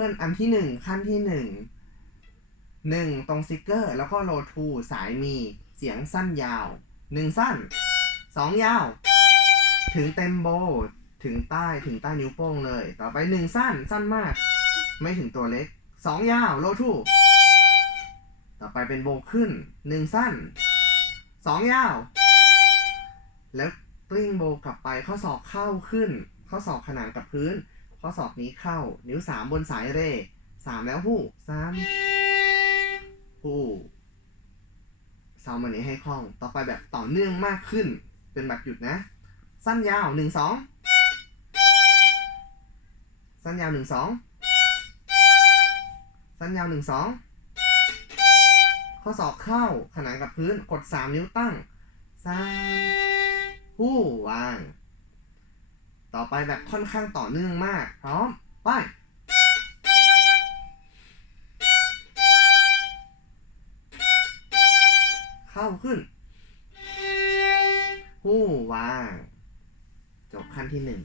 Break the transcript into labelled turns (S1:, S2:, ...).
S1: เพื่อนอันที่หนึ่งขั้นที่หนึ่งหนึ่งตรงสติกเกอร์ แล้วก็โลทูสายมีเสียงสั้นยาวหนึ่งสั้นสองยาว ถึงเต็มโบ ถึงใต้ถึงใต้นิ้วโป้งเลย ต่อไปหนึ่งสั้นสั้นมาก ไม่ถึงตัวเล็กสองยาวโลทูต่อไปเป็นโบขึ้นหนึ่งสั้นสองยาว แล้วกลิ้งโบกลับไปข้อศอกเข้าขึ้น ข้อศอกขนานกับพื้น ข้อศอกนี้เข้า นิ้วสามบนสายเร่สามแล้วหู้สามหู้ซ้อมันนี้ให้คล่อง ต่อไปแบบต่อเนื่องมากขึ้น เป็นแบบหยุดนะ สั้นยาวหนึ่งสองสั้นยาวหนึ่งสองสั้นยาวหนึ่งสองข้อศอกเข้าขนานกับพื้นกดสามนิ้วตั้งสามหู้วาง ต่อไปแบบค่อนข้างต่อเนื่องมาก พร้อม ไปเข้าขึ้น หู้วาง จบขั้นที่หนึ่ง